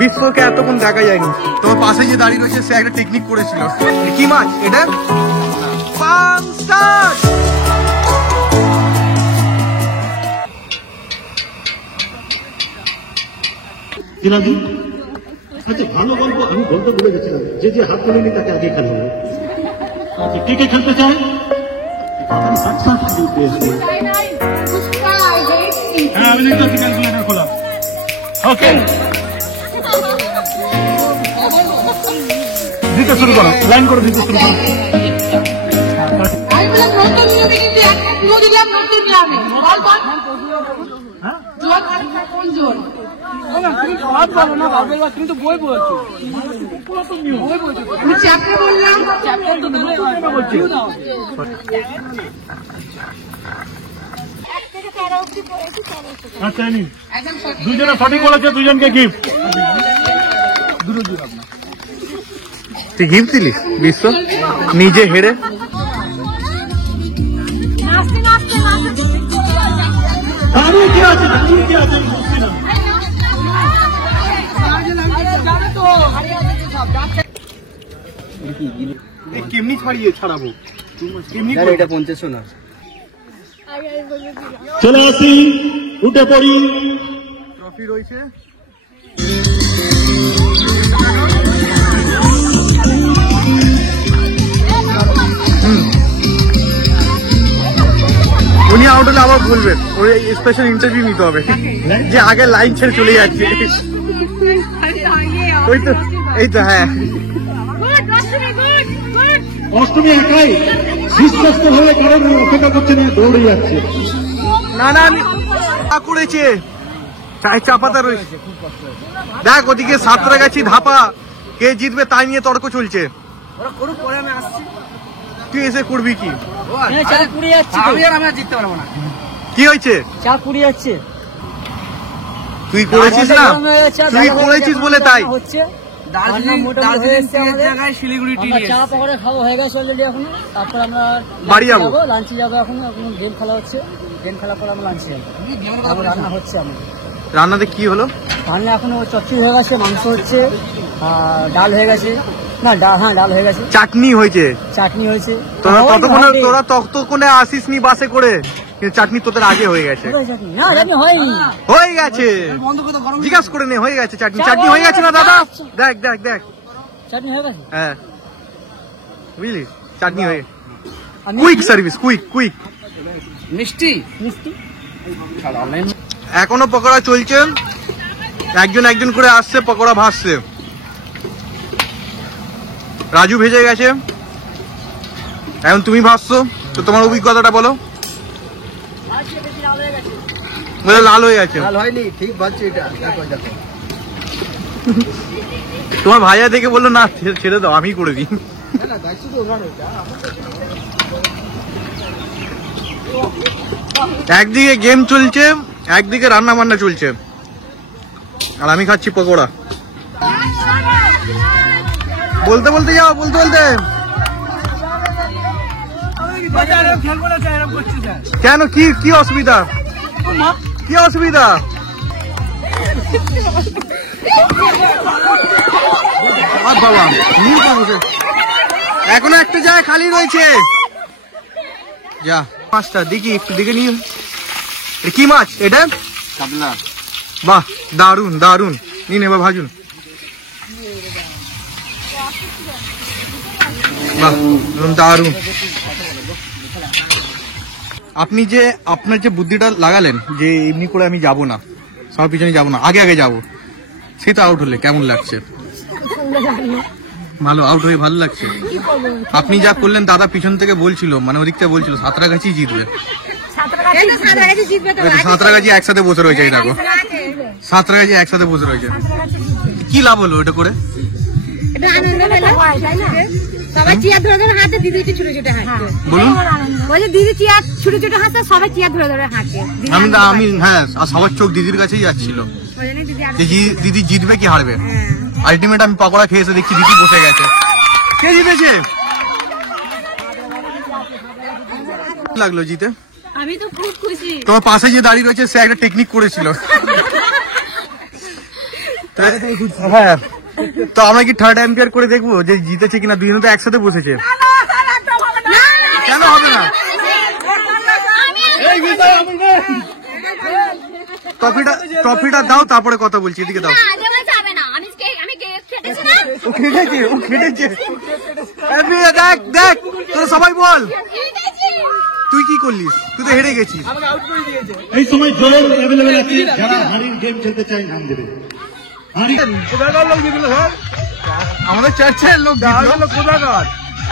বিশ্বকে এতক্ষণ দেখা যায়নি। তোমার পাশে যে দাঁড়িয়ে রয়েছে সে একটা টেকনিক করেছিল। কি মাছ এটা? পাংস্টার। আচ্ছা, ভালো গল্প আমি বলতে ভুলে গেছিলাম। যে যে হাত তুলেনি তাকে আগে খেলা হবে। আচ্ছা, কে কে খেলতে চায়? হ্যাঁ, আমি দেখতে পাচ্ছি ক্যালকুলেটর খোলা। ওকে, দিতে শুরু করো, লাইন করে দিতে শুরু করো। তুমি তো বই বলছো, বললাম আচ্ছা, দুজনে সঠিক বলেছে, দুজনকে গিফট। তুই গিফট দিলি বিশ্ব নিজে হেরে? কি আছে বুঝছি না। কেমনি ছাড়াবো? এটা 50 না। চলে আসি, উঠে পড়ি। ট্রফি রয়েছে। উনি আউট হলে আবার বলবেন, ওর স্পেশাল ইন্টারভিউ নিতে হবে যে আগে লাইন ছেড়ে চলে যাচ্ছে। ওই তো, এই তো, হ্যাঁ। অষ্টমী একাই শীর্ষস্থ হয়ে কারণ অপেক্ষা করছে না, দৌড়ে যাচ্ছে। না না, আমি করেছে চায়ের চাপাতা রয়েছে। দেখ ওদিকে সাঁতরাগাছি ধাপা, কে জিতবে তাই নিয়ে তর্ক চলছে। তুই এসে করবি কি? কি হয়েছে? তুই করেছিস না? তুই করেছিস বলে তাই হচ্ছে। শিলিগুড়ি চা পকোড়া খাওয়া হয়ে গেছে অলরেডি। এখনো তারপর আমরা বাড়ি যাবো, লাঞ্চে যাবো। এখন গেম খেলা হচ্ছে, গেম খেলার পর আমরা লাঞ্চে যাবো। রান্না হচ্ছে আমাদের। রান্নাতে কি হলো? রান্না এখনো চচ্চড়ি হয়ে গেছে, মাংস হচ্ছে, ডাল হয়ে গেছে। না হ্যাঁ, ডাল হয়ে গেছে, চাটনি হয়েছে। চাটনি হয়েছে। তোরা ততক্ষণে আসিস নি বাসে করে, কিন্তু চাটনি তোদের আগে হয়ে গেছে। না, চাটনি হয়নি। হয়ে গেছে, জিজ্ঞাসা করে নে, হয়ে গেছে চাটনি। চাটনি হয়ে গেছে না দাদা? দেখ দেখ দেখ, চাটনি হয়ে গেছে। হ্যাঁ বুঝলি, চাটনি হয়ে। Quick service, quick. মিষ্টি এখনো পকোড়া চলছে, একজন করে আসছে, পকোড়া ভাসছে। রাজু ভেজে গেছে, এখন তুমি ভাসছো, তো তোমার অভিজ্ঞতাটা বলো। লাল হয়ে গেছে। ঠিক বলছি এটা। তোমার ভাইয়া দেখে বললো না ছেড়ে দাও, আমি করে দিই। একদিকে গেম চলছে, একদিকে রান্না বান্না চলছে, আর আমি খাচ্ছি পকোড়া। বলতে যাও, বলতে কেন? কি অসুবিধা? কি অসুবিধা? বাবা এখনো একটা জায়গা খালি রয়েছে। যা মাছটা দেখি, একটু দেখে নিও। কি মাছ এটা? কাতলা। বাহ, দারুন। নিন এবার ভাজুন। বাহ, দারুন। আপনি যে আপনার যে বুদ্ধিটা লাগালেন যে এমনি করে আমি যাব না, সবার পিছনে যাব না, আগে যাব, সেটা আউট হলে কেমন লাগছে? ভালো, আউট হয়ে ভালো লাগছে। আপনি যা করলেন, দাদা পিছন থেকে বলছিল, মানে ওদিক থেকে বলছিল সাঁতরাগাছি জিতবে। সাঁতরাগাছি একসাথে বসে রয়েছে, এই দেখো সাঁতরাগাছি একসাথে বসে রয়েছে। কি লাভ হলো এটা করে? সবাই চেয়ার ধরে ধরে হাঁটে, দিদি ছোট ছোট হাঁটে। বলুন, বলছে দিদি চেয়ার ছোট ছোট হাঁটে, সবাই চেয়ার ধরে ধরে হাঁটে। আমি হ্যাঁ, আর সবার চোখ দিদির কাছেই যাচ্ছিল, দিদি জিতবে কি হারবে। আলটিমেট আমি পকোড়া খেয়ে এসে দেখছি দিদি বসে গেছে। কে জিতেছে? লাগলো জিতে? আমি তো খুব খুশি। তোমার পাশে যে দাঁড়িয়ে রয়েছে সে একটা টেকনিক করেছিল। হ্যাঁ, তো আমরা কি থার্ড এম্পায়ার করে দেখবো যে জিতেছে কিনা? দুজনে তো একসাথে বসেছে। কেন হবে না? ট্রফিটা দাও, তারপরে কথা বলছি। এদিকে দাও। ও খেটেছে, ও খেটেছে। দেখ দেখ, তোরা সবাই বল, তুই কি করলিস? তুই তো হেরে গেছিস। এই সময় জল অ্যাভেলেবেল আছে, যারা হাড়ির গেম খেলতে চায় নাম দেবে। আমাদের চার্চের লোক কোথাকার?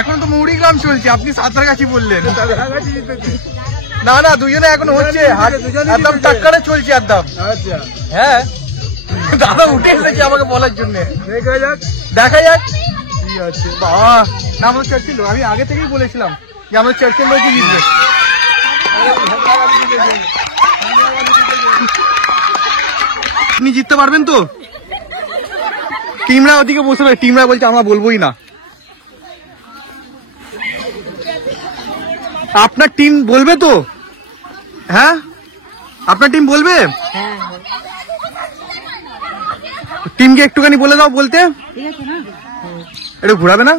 এখন তো মৌরিগ্রাম চলছে, আপনি সাঁতরাগাছি বললেন। না না, দুজনে এখন হচ্ছে, একদম টাক্কারে চলছে একদম। হ্যাঁ, দাদা উঠে এসেছে আমাকে বলার জন্য। দেখা যাক কি আছে। বাবা, না আমাদের চার্চের লোক, আমি আগে থেকেই বলেছিলাম যে আমাদের চার্চের লোকই জিতবে। আপনি জিততে পারবেন তো? টিমরা ওদিকে বসে রয়েছে, টিমরা বলছে আমরা বলবোই না। আপনার টিম বলবে তো? হ্যাঁ, আপনার টিম বলবে? টিমকে একটুখানি বলে দাও বলতে। একটু ঘোরাবে না?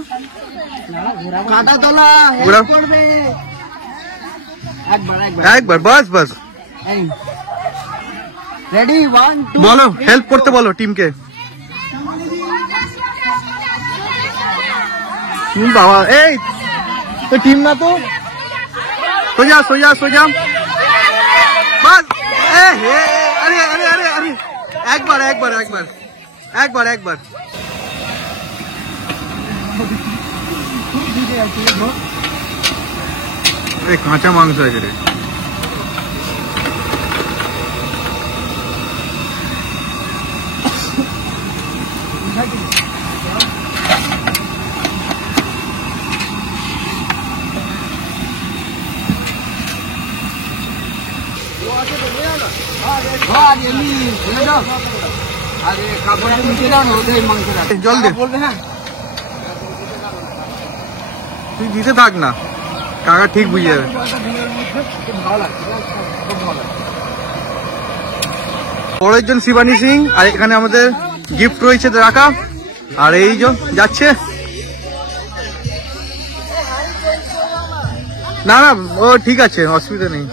একবার বাস বাস। বলো, হেল্প করতে বলো টিমকে। বাবা, এই টিম না তো, সোজা সোজা সোজা বাস। আরে আরে আরে আরে, একবার একবার একবার একবার একবার। কাঁচা মাংস আছে রে। জল দে, বলবে। হ্যাঁ, তুই দিতে থাক না, কাকা ঠিক বুঝে যাবে। পরের জন শিবানী সিং, আর এখানে আমাদের গিফট রয়েছে রাখা। আর এই যে যাচ্ছে, না না ও ঠিক আছে, অসুবিধা নেই।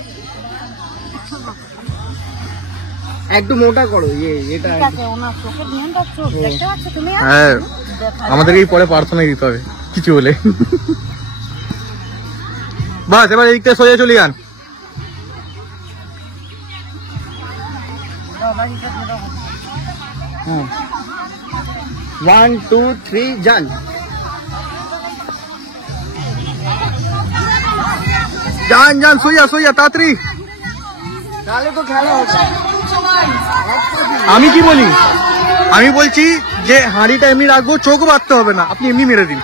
একটু মোটা করো এটা। হ্যাঁ, আমাদের এই পরে প্রার্থনায় দিতে হবে কিছু বলে। বাস, এবার এই দিকটা সোজা চলে যান। ওয়ান টু থ্রি, যান। যান যান, সোজা সোজা, তাড়াতাড়ি। তাহলে তো খেলা হচ্ছে। আমি কি বলি? আমি বলছি যে হাঁড়িটা এমনি রাখবো, চোখ বাঁধতে হবে না, আপনি এমনি মেরে দিন,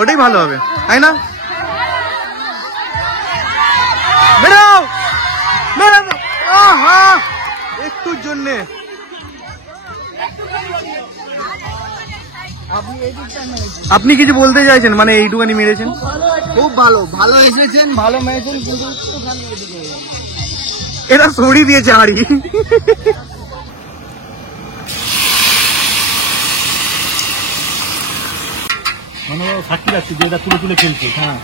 ওটাই ভালো হবে, তাই না? বেরাও বেরাও। আহা, একটুর জন্যে। আপনি কিছু বলতে চাইছেন? মানে এইটুখানি মেরেছেন, খুব ভালো, ভালো এসেছেন, ভালো মেরেছেন, কিন্তু এরা সরিয়ে দিয়েছে হাঁড়ি। মানে সাক্ষী রাখছি যে এটা তুলে তুলে খেলছে। হ্যাঁ,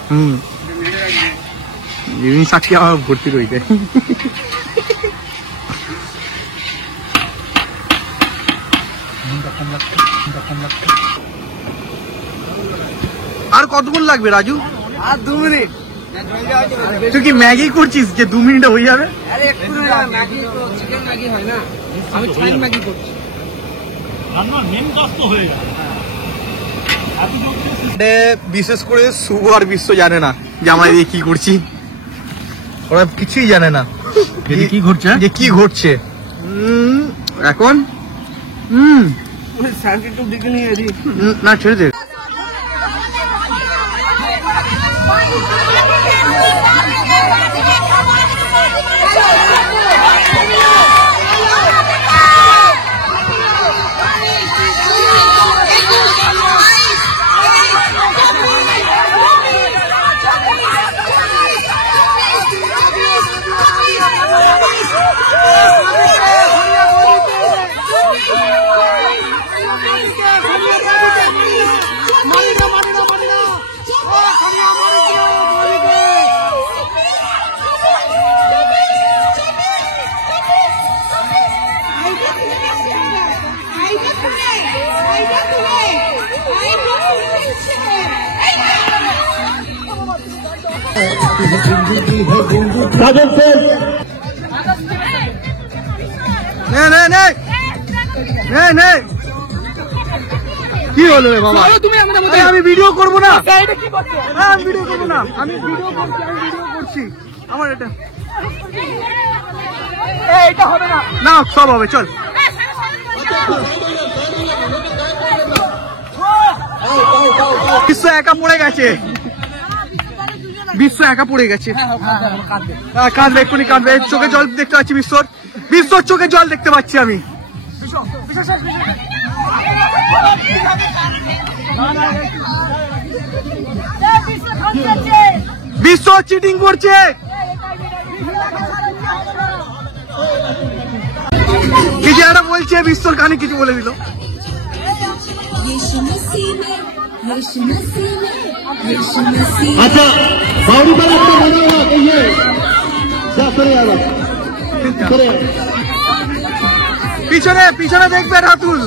সাক্ষী আমার ভর্তি রয়েছে। আর কতক্ষণ লাগবে রাজু? আর 2 মিনিট। তুই কি ম্যাগি করছিস যে 2 মিনিটে হয়ে যাবে? আরে একটু ম্যাগি তো চিকেন ম্যাগি হয় না, আমি চাইনিজ ম্যাগি করছি। আমার মেন কাজ তো হয়ে যায়। বিশেষ করে শুভ আর বিশ্ব জানে না যে আমরা এই কি করছি, ওরা কিছুই জানে না কি ঘটছে, যে কি ঘটছে এখন। না ছেড়ে দে। সাজেন সেন কি হলো রে বাবা? আরে আমি ভিডিও করবো না, আমি ভিডিও করবো না, আমি ভিডিও করছি। আমার এটা হবে না, না সব হবে, চল। বিশ্ব একা পড়ে গেছে, বিশ্ব একা পড়ে গেছে। কাঁদবে, এক্ষুনি কাঁদবে। চোখে জল দেখতে পাচ্ছি বিশ্বর, বিশ্বর চোখে জল দেখতে পাচ্ছি আমি। বিশ্ব চিটিং করছে। কিছু একটা বলছে, বিশ্বর কানে কিছু বলে দিল। अच्छा बाउडी पर आपका बना हुआ कहिए सरे आवा सरे পিছনে পিছনে দেখবে রাতুল।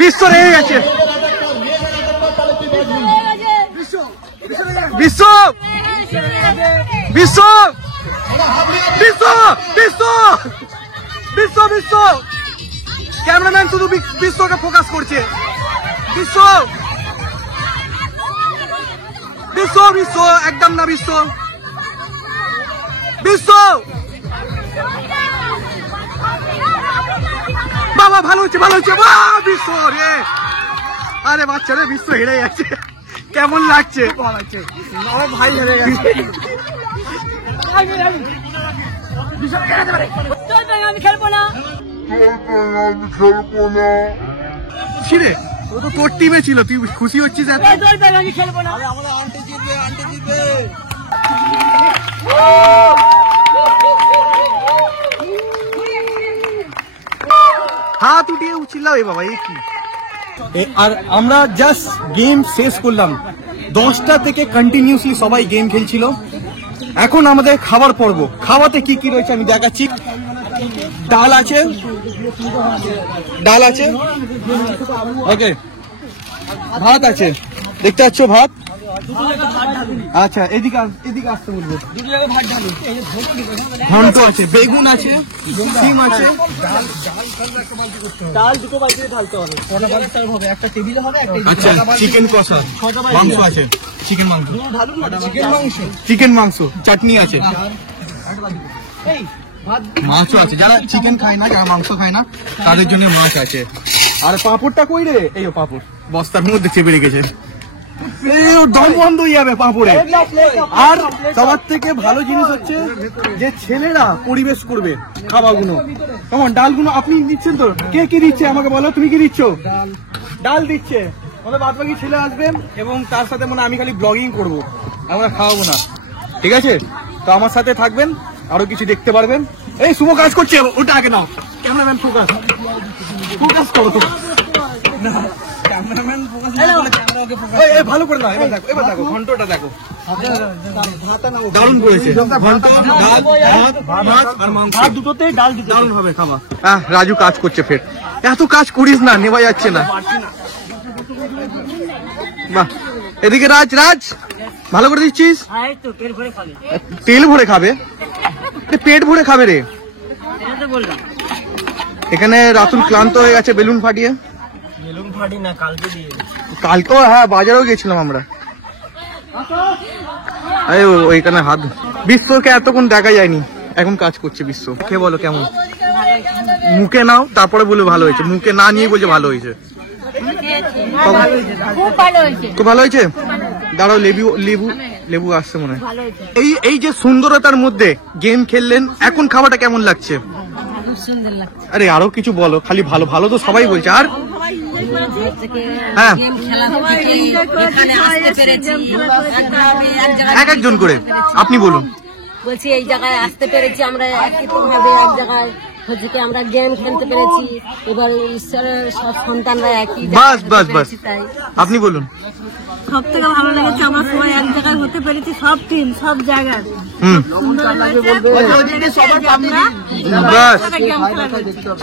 বিশ্ব রেগে গেছে, বিশ্ব বিশ্ব বিশ্ব বিশ্ব বিশ্ব বিশ্ব ক্যামেরাম্যান শুধু বিশ্বকে ফোকাস করছে। বিশ্ব বিশ্ব বিশ্ব একদম না, বিশ্ব বিশ্ব বাবা ভালো হচ্ছে, ভালো হচ্ছে। বিশ্ব রে, আরে বাচ্চা রে, বিশ্ব হেরে যাচ্ছে, কেমন লাগছে? ভাই হেরে গেছে। আমি খেলবো না, ছিরে ও তো তোর টিমে ছিল, তুই খুশি হচ্ছিস এত? আমি খেলবো না। হাত উঠিয়ে উচিল্লাও এ বাবা, এ কি? আর আমরা জাস্ট গেম শেষ করলাম, 10টা থেকে কন্টিনিউসলি সবাই গেম খেলছিল। এখন আমাদের খাবার পর্ব। খাওয়াতে কি কি রয়েছে আমি দেখাচ্ছি। ডাল আছে, ডাল আছে, ওকে, ভাত আছে, দেখতে পাচ্ছ ভাত। আচ্ছা এদিকে এদিকে আসতে বলবো। ঘন্ট আছে, বেগুন আছে, সিম আছে, ডাল দুটো বালতি ঢালতে হবে, একটা টেবিলে হবে, আচ্ছা চিকেন কষা, মাংস আছে, চিকেন মাংস, চিকেন মাংস, চাটনি আছে, মাছও আছে। যারা চিকেন খায় না, যারা মাংস খায় না, তাদের জন্য মাছ আছে। আর পাঁপড়টা কই রে? এই পাঁপড় বস্তার মধ্যে চেপে রেখেছে, দম বন্ধ হয়ে যাবে পাঁপড়ে। আর সবার থেকে ভালো জিনিস হচ্ছে যে ছেলেরা পরিবেশ করবে খাবারগুলো। কেমন ডালগুলো আপনি দিচ্ছেন তো? কে কি দিচ্ছে আমাকে বলো, তুমি কি দিচ্ছ? ডাল দিচ্ছে, আমাদের বাদ বাকি ছেলে আসবেন এবং তার সাথে মনে আমি খালি ব্লগিং করবো, আমরা খাওয়াবো না, ঠিক আছে? তো আমার সাথে থাকবেন, আরো কিছু দেখতে পারবেন। এই শুভ কাজ করছে, ওটা আগে নাও, ক্যামেরাম্যান ফোকাস, ফোকাস করো তো। ভালো করে না, এবার দেখো, এবার দেখো ঘন্টটা দেখো, দারুণ করেছে। ঘন্ট, ডাল, ভাত আর মাংস, দুটোতেই ডাল দিতে দারুণ হবে খাবার। রাজু কাজ করছে ফের, এত কাজ করিস না, নেওয়া যাচ্ছে না। বাহ, এদিকে রাজ, রাজ ভালো করে দিচ্ছিস। তেল ভরে খাবে, পেট ভরে খাবে রে। এখানে রাতুল ক্লান্ত হয়ে গেছে বেলুন ফাটিয়ে। বেলুন ফাটি না, কালকে দিয়ে, কালকেও হ্যাঁ বাজারেও গেছিলাম আমরা। ওইখানে হাত, বিশ্বকে এতক্ষণ দেখা যায়নি, এখন কাজ করছে বিশ্ব। কে বলো কেমন? মুখে নাও তারপরে বলে ভালো হয়েছে, মুখে না নিয়ে বলছে ভালো হয়েছে। খুব ভালো হয়েছে, খুব ভালো হয়েছে। দাঁড়াও, লেবু লেবু লেবু আসছে মনে হয়। এই যে সুন্দরতার মধ্যে গেম খেললেন, এখন খাওয়াটা কেমন লাগছে? সুন্দর লাগছে। আরে আরো কিছু বলো, খালি ভালো ভালো তো সবাই বলছে। আর হ্যাঁ এক একজন করে আপনি বলুন। বলছি এই জায়গায় আসতে পেরেছি আমরা, একত্রিত ভাবে এক জায়গায় হচ্ছে কি আমরা গেম খেলতে পেরেছি। এবার ঈশ্বরের সব সন্তানরা একই বাস বাস বাস, আপনি বলুন। সব থেকে ভালো লেগেছে আমরা সবাই এক জায়গায় হতে পেরেছি, সব টিম সব জায়গায়।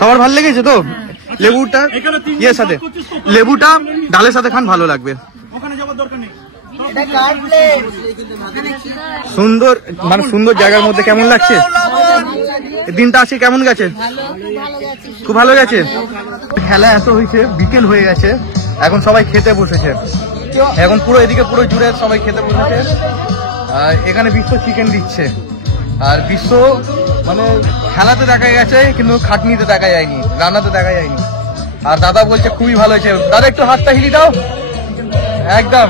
সবার ভালো লেগেছে তো? লেবুটা ইয়ের সাথে, লেবুটা ডালের সাথে খান, ভালো লাগবে। সুন্দর মানে সুন্দর জায়গার মধ্যে কেমন লাগছে? দিনটা আজকে কেমন গেছে? খুব ভালো গেছে। খেলা এত হয়েছে, বিকেল হয়ে গেছে, এখন সবাই খেতে বসেছে। এখন পুরো এদিকে পুরো জুড়ে সবাই খেতে বসেছে। আর এখানে বিশ্ব চিকেন দিচ্ছে। আর বিশ্ব মানে খেলাতে দেখা গেছে কিন্তু খাটনিতে দেখা যায়নি, রান্নাতে দেখা যায়নি। আর দাদা বলছে খুবই ভালো হয়েছে। দাদা একটু হাতটা হিলি দাও। একদম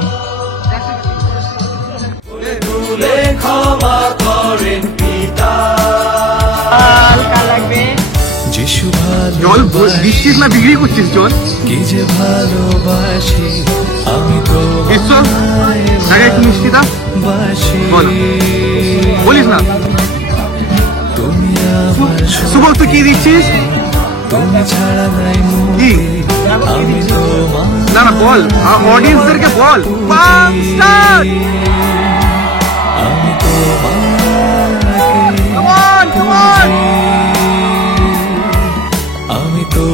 জল দিচ্ছিস না বিক্রি করছিস জল? বিশ্ব টাকা একটু মিষ্টি দাও, বল বলিস না। সুবল তুই কি দিচ্ছিস? কি না না বল, অডিয়েন্সদেরকে বল। আমি তো